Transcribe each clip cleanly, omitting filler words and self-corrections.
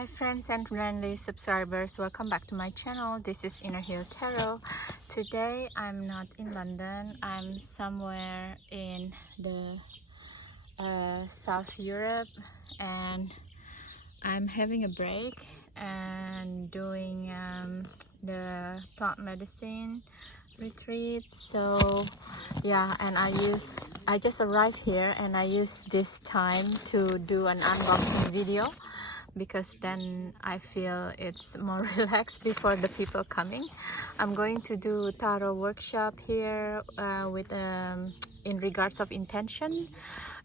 Hi friends and friendly subscribers, welcome back to my channel. This is Inner Hill Tarot. Today I'm not in London, I'm somewhere in the South Europe, and I'm having a break and doing the plant medicine retreat. So yeah, and I just arrived here and I use this time to do an unboxing video, because then I feel it's more relaxed before the people coming. I'm going to do tarot workshop here with in regards of intention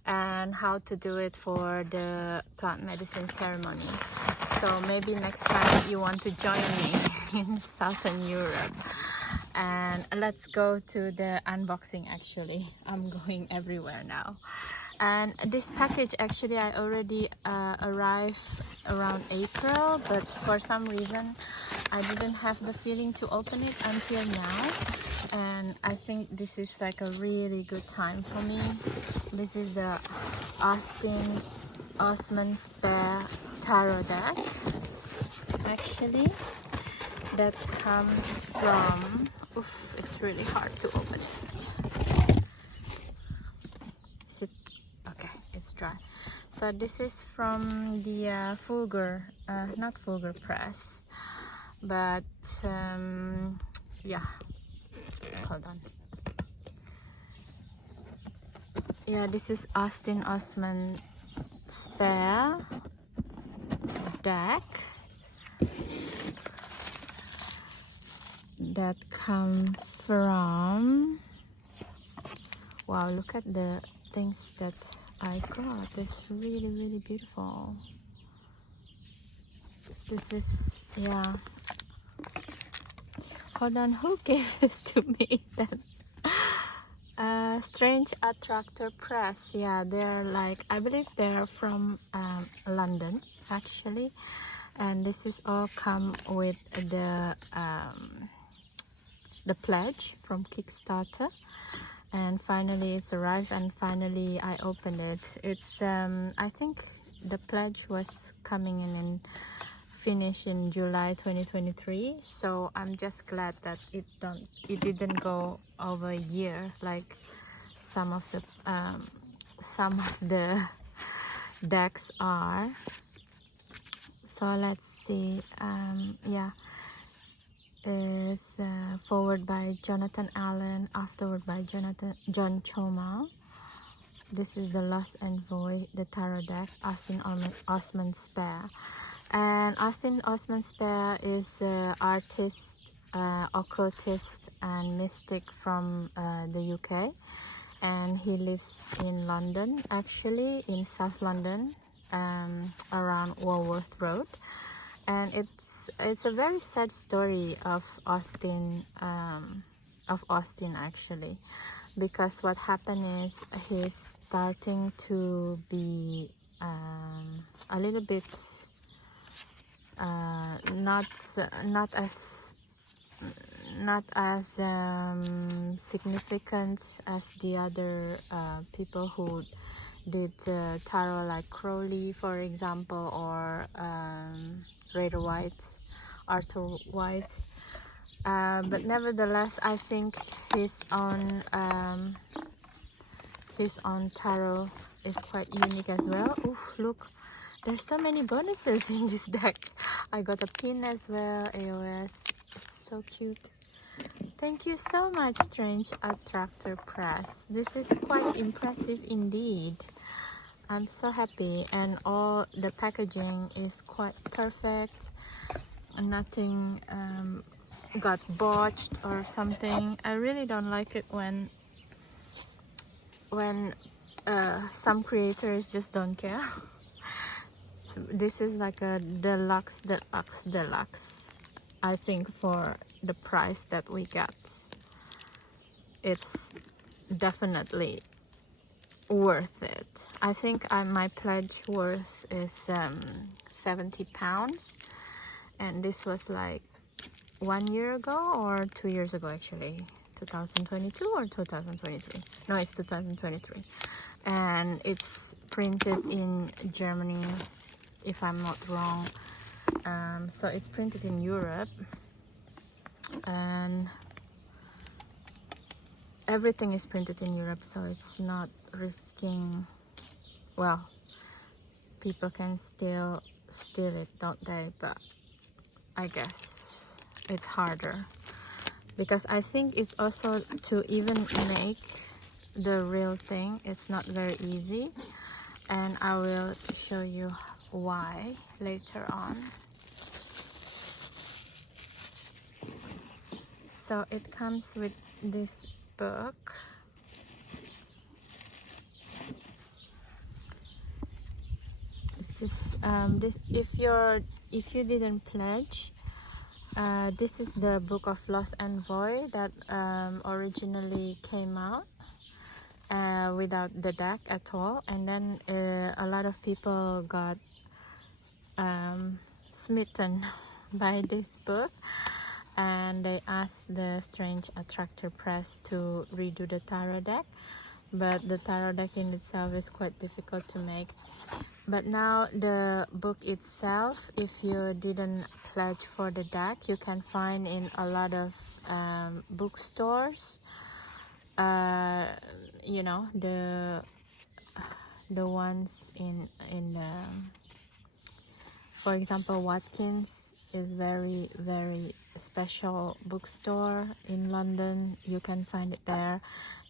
and how to do it for the plant medicine ceremony. So maybe next time you want to join me in Southern Europe. And let's go to the unboxing. Actually, I'm going everywhere now. And this package, actually I already arrived around April, but for some reason I didn't have the feeling to open it until now, and I think this is like a really good time for me. This is the Osman Spare tarot deck, actually, that comes from, it's really hard to open it. It's dry. So this is from the not Fulgur press, but yeah, hold on. Yeah, this is Osman Spare deck that come from, wow, look at the things that I got. It's really beautiful. This is, yeah, hold on, who gave this to me then? Strange Attractor Press. Yeah, they're like, I believe they're from London actually, and this is all come with the pledge from Kickstarter. And finally it's arrived, and finally I opened it. It's I think the pledge was coming in and finish in July 2023, so I'm just glad that it didn't go over a year like some of the decks are. So let's see. Yeah, is forward by Jonathan Allen, afterward by John Choma. This is the Lost Envoy, the tarot deck, Osman Spare. And Osman Spare is an artist, occultist and mystic from the UK, and he lives in London, actually in South London, around Walworth Road. And it's a very sad story of Austin actually, because what happened is he's starting to be a little bit not as significant as the other people who did tarot, like Crowley, for example, or Arthur White, but nevertheless I think his own tarot is quite unique as well. Oof, look, there's so many bonuses in this deck. I got a pin as well, AOS. It's so cute. Thank you so much, Strange Attractor Press. This is quite impressive indeed. I'm so happy, and all the packaging is quite perfect. Nothing got botched or something. I really don't like it when some creators just don't care. So this is like a deluxe, I think, for the price that we got. It's definitely worth it. I think my pledge worth is £70, and this was like 1 year ago or 2 years ago, actually, 2022 or 2023. No, it's 2023, and it's printed in Germany, if I'm not wrong. So it's printed in Europe, and everything is printed in Europe, so it's not risking, well, people can still steal it, don't they? But I guess it's harder, because I think it's also to even make the real thing, it's not very easy, and I will show you why later on. So it comes with this book. This is if you didn't pledge, this is the Book of Lost Envoy that originally came out without the deck at all, and then a lot of people got smitten by this book, and they asked the Strange Attractor Press to redo the tarot deck, but the tarot deck in itself is quite difficult to make. But now the book itself, if you didn't pledge for the deck, you can find in a lot of bookstores. You know, the ones in the, for example, Watkins is very special bookstore in London. You can find it there,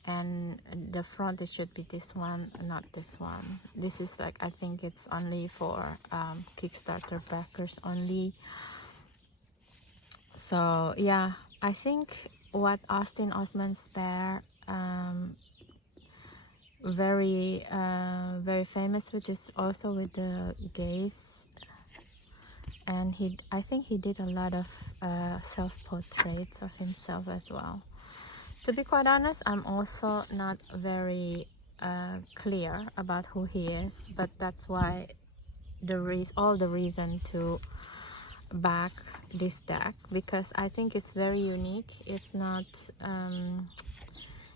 and the front, it should be this one, not this one. This is like, I think it's only for Kickstarter backers only. So yeah, I think what Osman Spare very famous with is also with the gaze, and I think he did a lot of self-portraits of himself as well. To be quite honest, I'm also not very clear about who he is, but that's why all the reason to back this deck, because I think it's very unique. It's not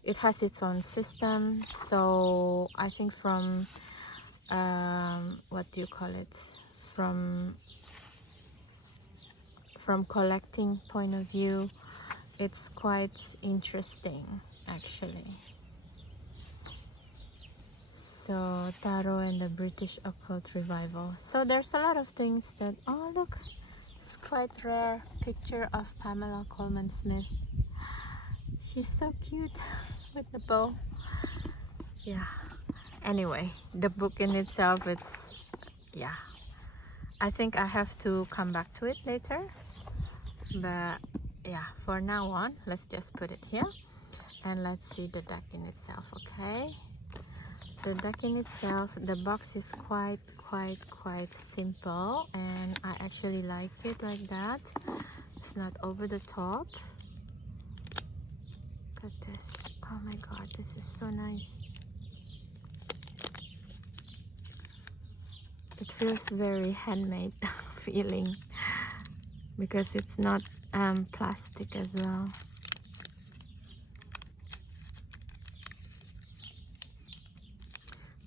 it has its own system, so I think from what do you call it, from collecting point of view, it's quite interesting actually. So tarot and the British occult revival. So there's a lot of things that, oh look, it's quite rare picture of Pamela Coleman Smith. She's so cute with the bow. Yeah, anyway, the book in itself, it's, yeah, I think I have to come back to it later, but yeah, for now on, let's just put it here and let's see the deck in itself. Okay, the deck in itself, the box is quite simple, and I actually like it like that. It's not over the top. Look at this. Oh my god, this is so nice. It feels very handmade feeling, because it's not plastic as well.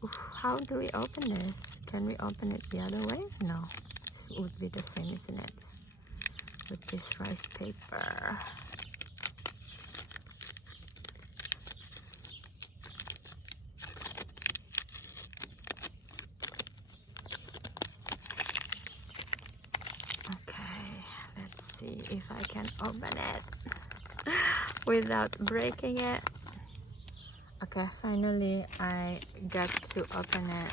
Oof, how do we open this? Can we open it the other way? No, it would be the same, isn't it? With this rice paper. If I can open it without breaking it. Okay, finally I got to open it.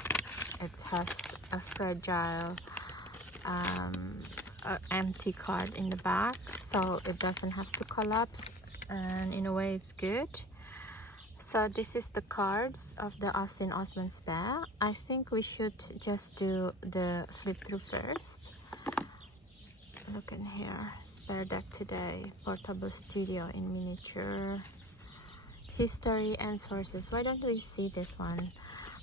It has a fragile empty card in the back, so it doesn't have to collapse, and in a way it's good. So this is the cards of the Osman Spare. I think we should just do the flip through first. Look in here, Spare deck today, portable studio in miniature, history and sources. Why don't we see this one?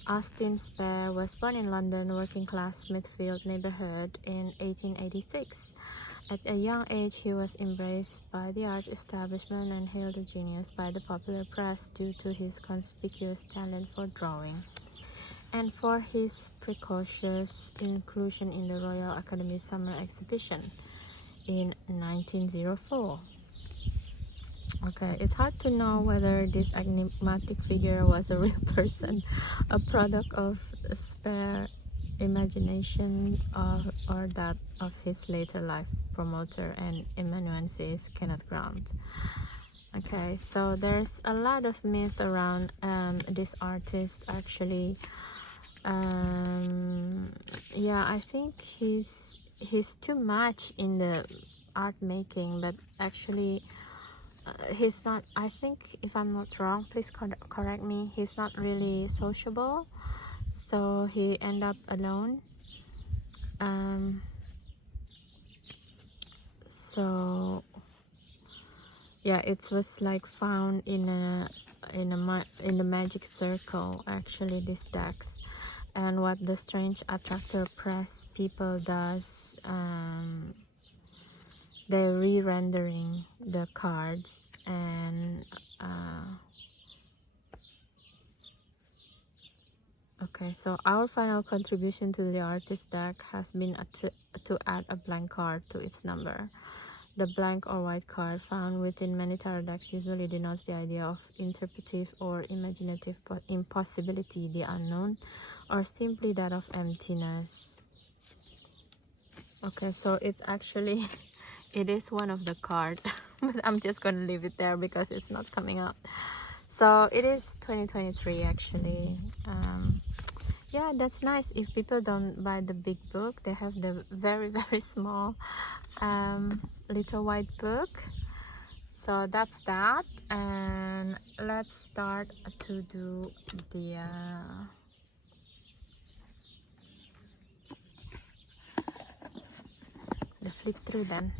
Osman Spare was born in London, working class Smithfield neighborhood in 1886. At a young age, he was embraced by the art establishment and hailed a genius by the popular press due to his conspicuous talent for drawing and for his precocious inclusion in the Royal Academy Summer Exhibition in 1904. Okay, it's hard to know whether this enigmatic figure was a real person, a product of Spare imagination, or that of his later life promoter and amanuensis Kenneth Grant. Okay, so there's a lot of myth around this artist actually. Yeah, I think he's too much in the art making, but actually he's not. I think, if I'm not wrong, please correct me, he's not really sociable, so he end up alone. So yeah, it was like found in the magic circle actually, these decks. And what the strange attractor press people does, they're re-rendering the cards, and okay, so our final contribution to the artist deck has been to add a blank card to its number. The blank or white card found within many tarot decks usually denotes the idea of interpretive or imaginative impossibility, the unknown, or simply that of emptiness. Okay, so it's actually it is one of the cards, but I'm just gonna leave it there because it's not coming out. So it is 2023 actually. Yeah, that's nice. If people don't buy the big book, they have the very small little white book. So that's that, and let's start to do the flip through then.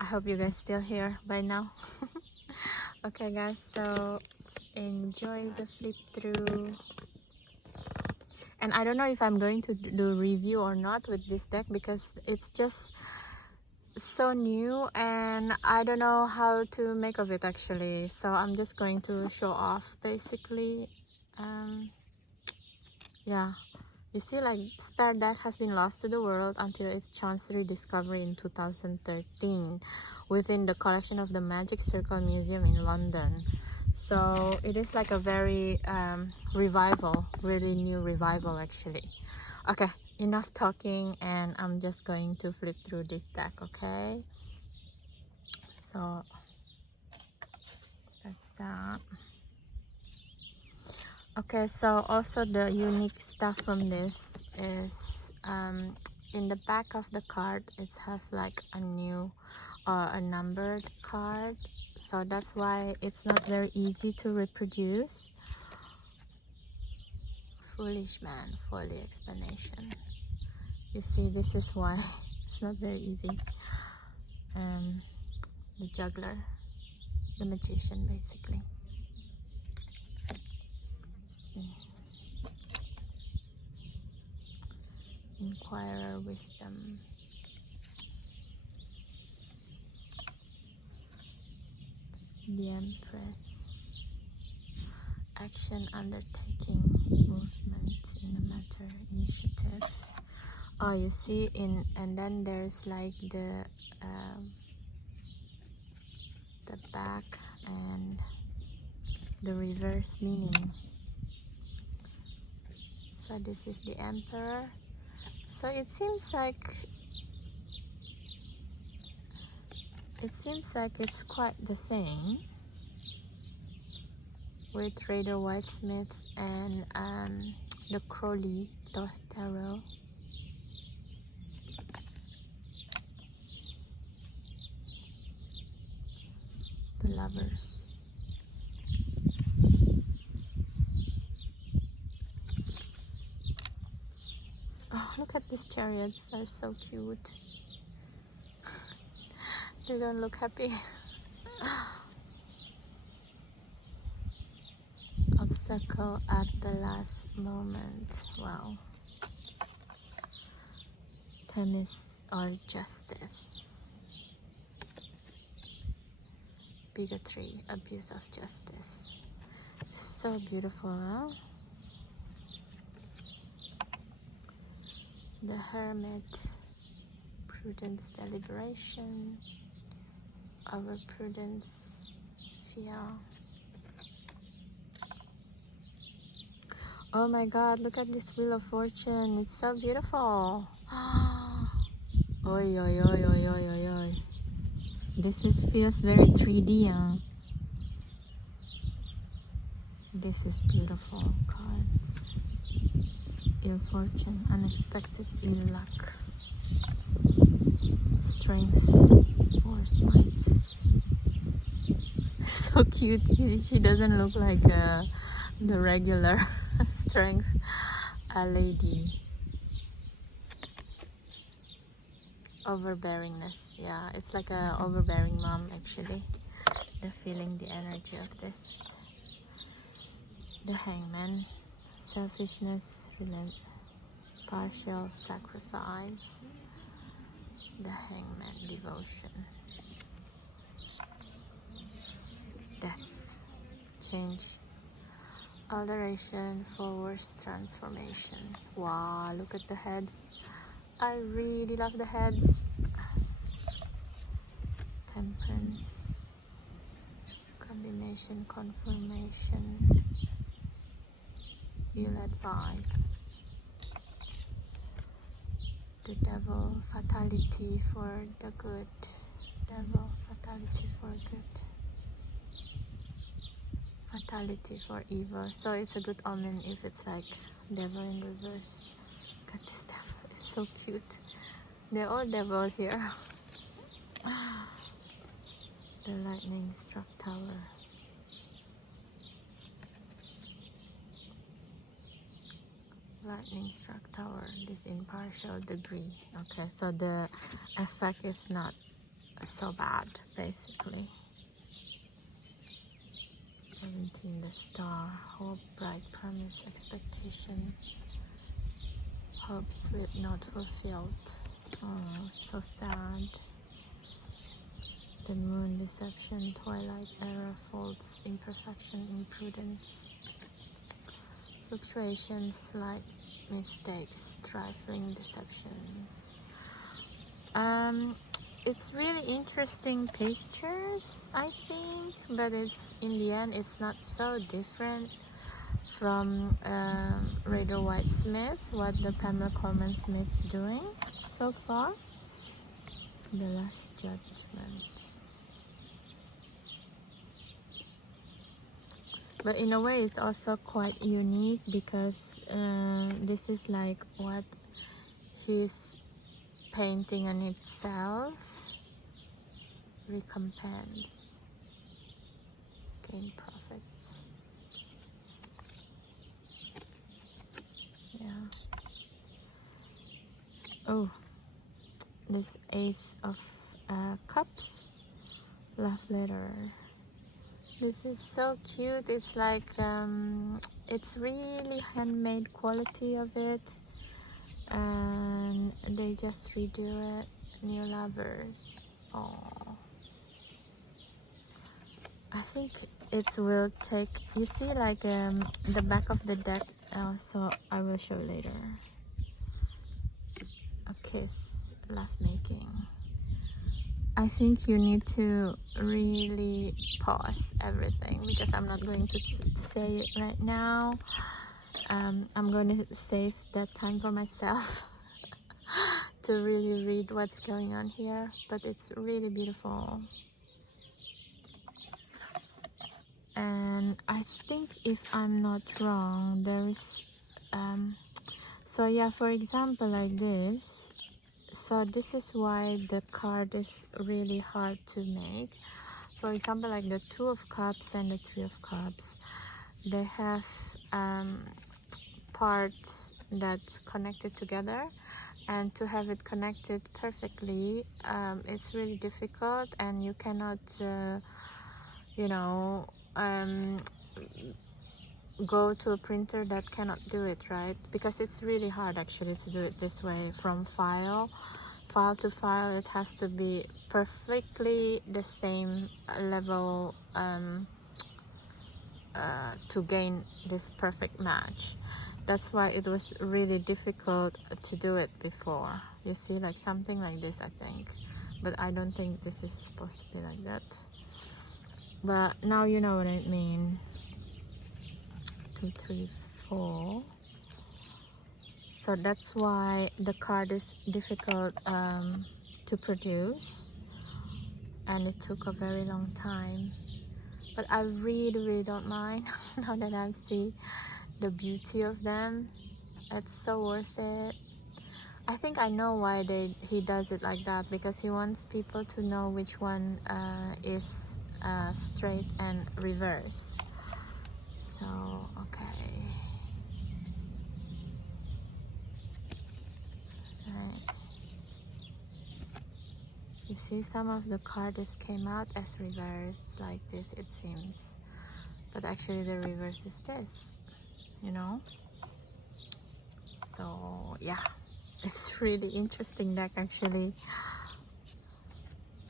I hope you guys still here by now. Okay guys, so enjoy the flip through. And I don't know if I'm going to do review or not with this deck because it's just so new and I don't know how to make of it actually. So I'm just going to show off basically. Yeah, you see, like, Spare deck has been lost to the world until its chance rediscovery in 2013 within the collection of the Magic Circle Museum in London. So it is like a very revival, really new revival actually. Okay, enough talking, and I'm just going to flip through this deck. Okay, so that's that. Okay, so also the unique stuff from this is in the back of the card it's have like a new a numbered card, so that's why it's not very easy to reproduce. Foolish man, folly explanation. You see, this is why it's not very easy. The juggler, the magician basically. Inquirer, wisdom. The Empress. Action, undertaking, movement in a matter, initiative. Oh, you see, and then there's like the back and the reverse meaning. So this is the Emperor. So it seems like it's quite the same with Trader Whitesmith and the Crowley Tarot. The Lovers. Oh, look at these chariots, they're so cute. They don't look happy. Obstacle at the last moment. Wow. Tennis or justice. Bigotry, abuse of justice. So beautiful, huh? The Hermit, prudence, deliberation, over prudence, fear. Oh my god, look at this Wheel of Fortune, it's so beautiful. Oi, oi, oi, oi, oi, oi, oi. This feels very 3D, huh? This is beautiful cards. Ill fortune, unexpected ill luck, strength, force, might. So cute. She doesn't look like the regular strength lady. Overbearingness, yeah, it's like a overbearing mom actually. The feeling, the energy of this. The Hangman, selfishness, partial sacrifice. The Hangman, devotion. Death, change, alteration, forwards, transformation. Wow, look at the heads. I really love the heads. Temperance, combination, confirmation, ill advice. The devil, fatality for the good. Devil, fatality for good. Fatality for evil. So it's a good omen if it's like devil in reverse. Look at this devil, it's so cute. They're all devil here. The lightning struck tower. Lightning struck tower. This impartial degree. Okay, so the effect is not so bad basically. 17, the star. Hope, bright promise, expectation. Hope, sweet, not fulfilled. Oh, so sad. The moon, deception, twilight, error, faults, imperfection, imprudence, fluctuations, slight mistakes, trifling deceptions. It's really interesting pictures, I think, but it's in the end it's not so different from Raider White Smith, what the Pamela Coleman Smith doing so far. The Last Judgment. But in a way it's also quite unique because this is like what he's painting on himself. Recompense, gain profits. Yeah. Oh, this Ace of Cups, love letter. This is so cute. It's like it's really handmade quality of it, and they just redo it. New lovers. Oh, I think it will take. You see, like the back of the deck. So I will show later. A kiss, love making. I think you need to really pause everything because I'm not going to say it right now. I'm going to save that time for myself to really read what's going on here, but it's really beautiful. And I think, if I'm not wrong, there's so yeah, for example, like this. So this is why the card is really hard to make. For example, like the Two of Cups and the Three of Cups, they have parts that's connected together, and to have it connected perfectly, it's really difficult, and you cannot you know, go to a printer that cannot do it, right? Because it's really hard actually to do it this way. From file to file, it has to be perfectly the same level to gain this perfect match. That's why it was really difficult to do it before. You see, like something like this, I think. But I don't think this is supposed to be like that. But now you know what I mean. 2, 3, 4. So that's why the card is difficult to produce, and it took a very long time. But I really don't mind now that I see the beauty of them. It's so worth it. I think I know why he does it like that, because he wants people to know which one is straight and reverse. So okay, right. You see, some of the cards came out as reverse like this, it seems, but actually the reverse is this, you know. So yeah, it's really interesting deck actually.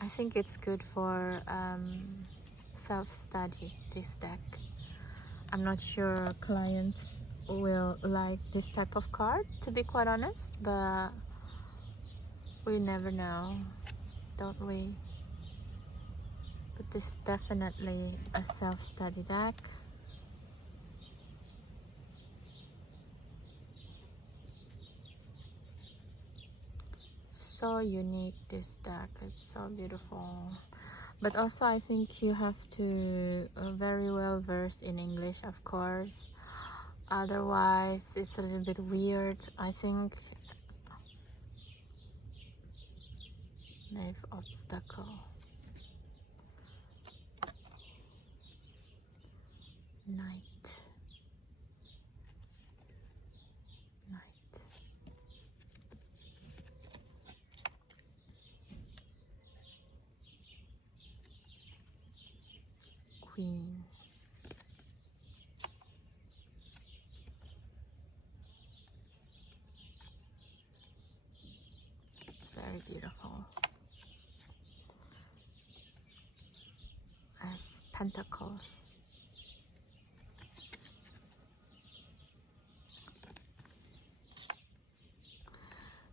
I think it's good for self-study, this deck. I'm not sure clients will like this type of card, to be quite honest, but we never know, don't we? But this is definitely a self-study deck. So unique, this deck, it's so beautiful. But also I think you have to very well versed in English, of course, otherwise it's a little bit weird, I think. Knave obstacle, knight, knight, queen, it's very beautiful. As pentacles,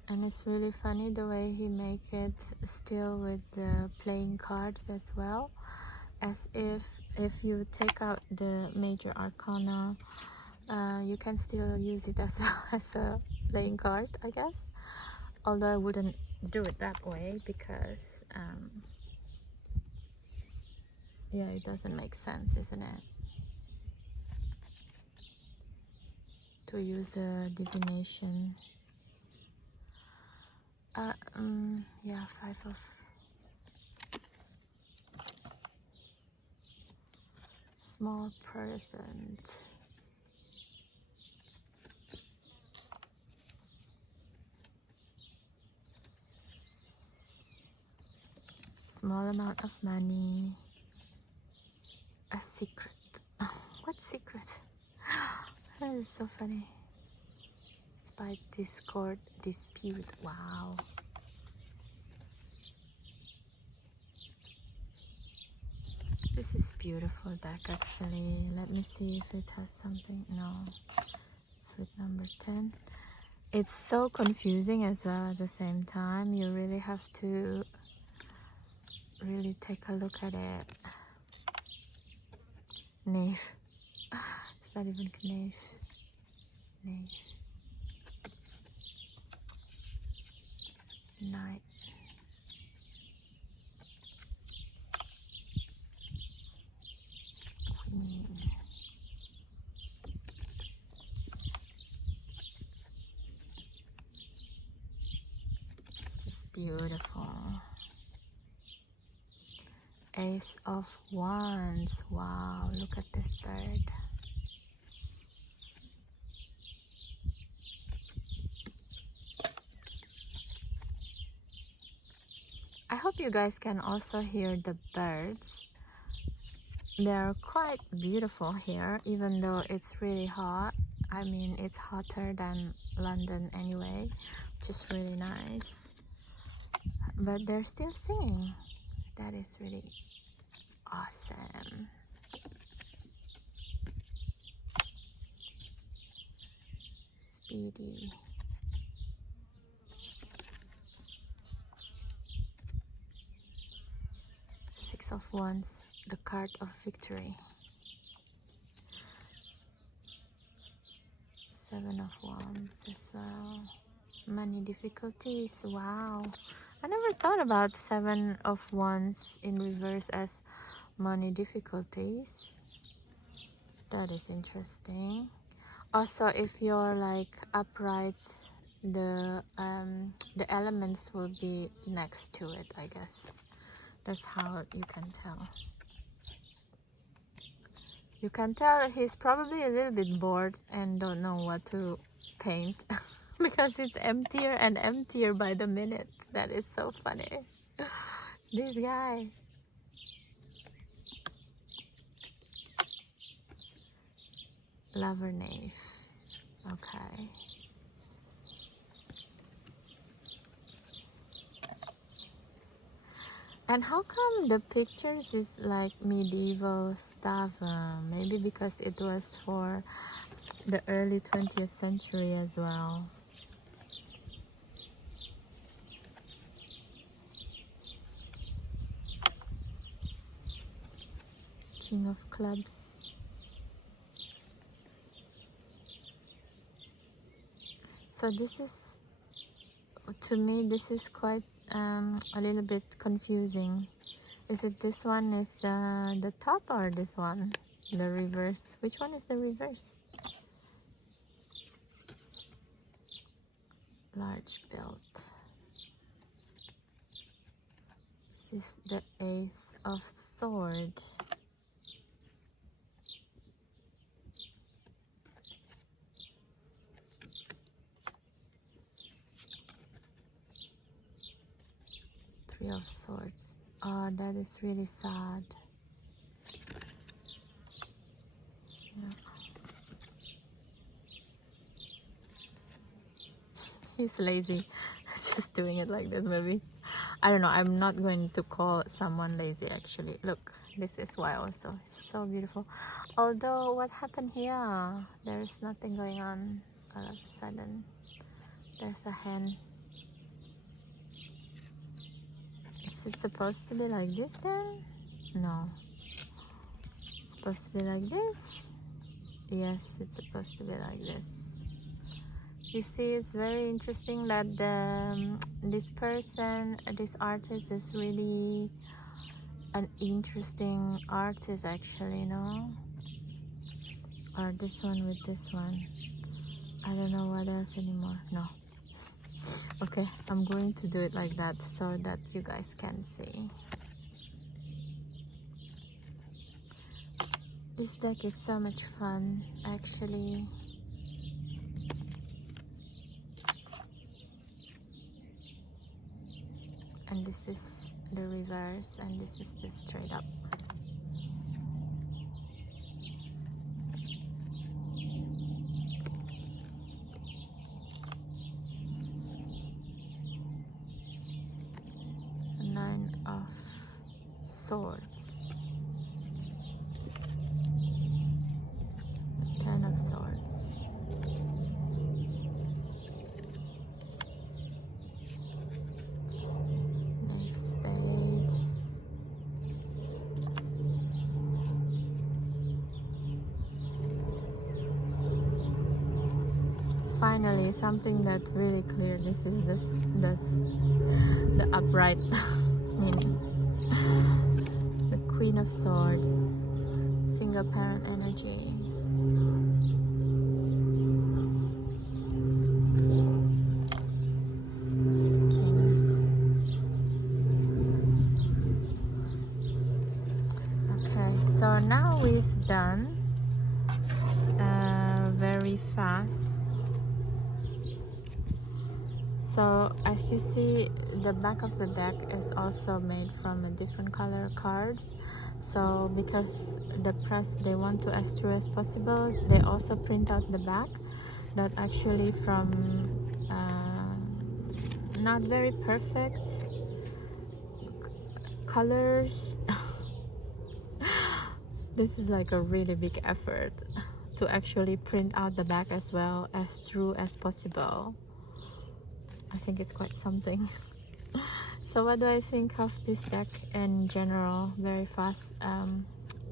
and it's really funny the way he make it still with the playing cards as well, as if you take out the major arcana, you can still use it as well as a playing card, I guess, although I wouldn't do it that way because yeah, it doesn't make sense, isn't it, to use a divination. Yeah, 5 of small present, small amount of money, a secret. What secret? That is so funny. Despite discord, dispute. Wow. This is beautiful deck actually. Let me see if it has something. No, it's with number 10. It's so confusing as well at the same time. You really have to really take a look at it. Knave. It's not even knave. Knave. Knight. Queen. This is beautiful. Ace of Wands. Wow, look at this bird. I hope you guys can also hear the birds. They're quite beautiful here, even though it's really hot. I mean, it's hotter than London anyway, which is really nice. But they're still singing. That is really awesome. Speedy. Six of Wands, the card of victory. Seven of Wands as well. Money difficulties. Wow, I never thought about Seven of Wands in reverse as money difficulties. That is interesting. Also, if you're like upright, the elements will be next to it, I guess. That's how you can tell. You can tell he's probably a little bit bored and don't know what to paint because it's emptier and emptier by the minute. That is so funny. This guy. Lover knave. Okay. And how come the pictures is like medieval stuff? Maybe because it was for the early 20th century as well. King of Clubs. So this is, to me, this is quite a little bit confusing. Is it this one is the top or this one? The reverse. Which one is the reverse? Large belt. This is the Ace of Swords. Three of Swords. Oh, that is really sad. Yeah. He's lazy. Just doing it like this, maybe. I don't know. I'm not going to call someone lazy, actually. Look, this is why also. It's so beautiful. Although, what happened here? There's nothing going on all of a sudden. There's a hen. Is it supposed to be like this then? No. It's supposed to be like this? Yes, it's supposed to be like this. You see, it's very interesting that this person, this artist is really an interesting artist actually, no? Or this one with this one. I don't know what else anymore. No. Okay, I'm going to do it like that so that you guys can see. This deck is so much fun, actually. And this is the reverse, and this is the straight up. Nine of Swords. Ten of Swords. Knave Spades. Finally, something that really clear. This is the upright meaning. The Queen of Swords. Single parent energy. So now we've done very fast. So as you see, the back of the deck is also made from a different color cards. So because the press, they want to as true as possible, they also print out the back that actually from not very perfect colors. This is like a really big effort. to actually print out the back as well, as true as possible. I think it's quite something. So what do I think of this deck in general? Very fast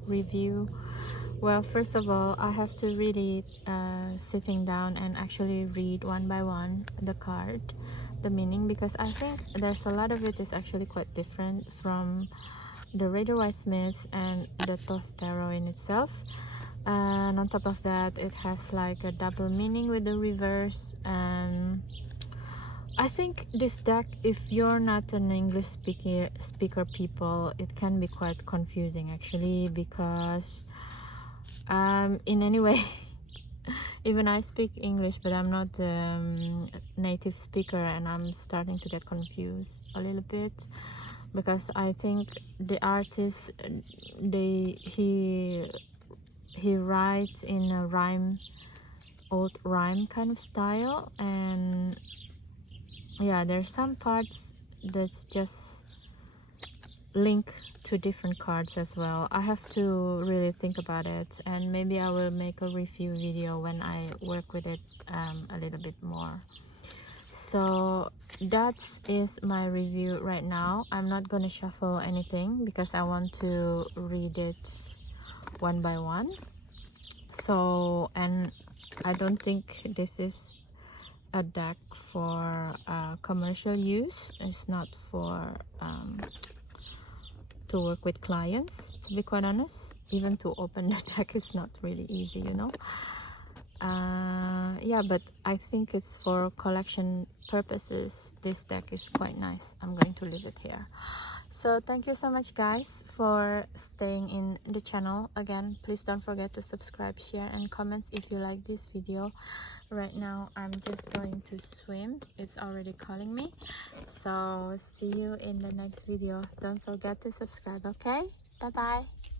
review. Well, first of all, I have to really sitting down and actually read one by one the card, the meaning, because I think there's a lot of it is actually quite different from the Rider-Waite-Smith and the Thoth Tarot in itself. And on top of that, it has like a double meaning with the reverse. And I think this deck, if you're not an English speaker people, it can be quite confusing actually, because in any way even I speak English, but I'm not a native speaker, and I'm starting to get confused a little bit, because I think the artist, he writes in a old rhyme kind of style, and yeah, there's some parts that's just link to different cards as well. I have to really think about it, and maybe I will make a review video when I work with it a little bit more. So that is my review right now. I'm not gonna shuffle anything because I want to read it one by one. So, and I don't think this is a deck for commercial use. It's not for to work with clients, to be quite honest. Even to open the deck is not really easy, you know. Yeah, but I think it's for collection purposes. This deck is quite nice. I'm going to leave it here. So thank you so much guys for staying in the channel. Again, please don't forget to subscribe, share and comment if you like this video. Right now I'm just going to swim. It's already calling me. So see you in the next video. Don't forget to subscribe, okay? Bye bye.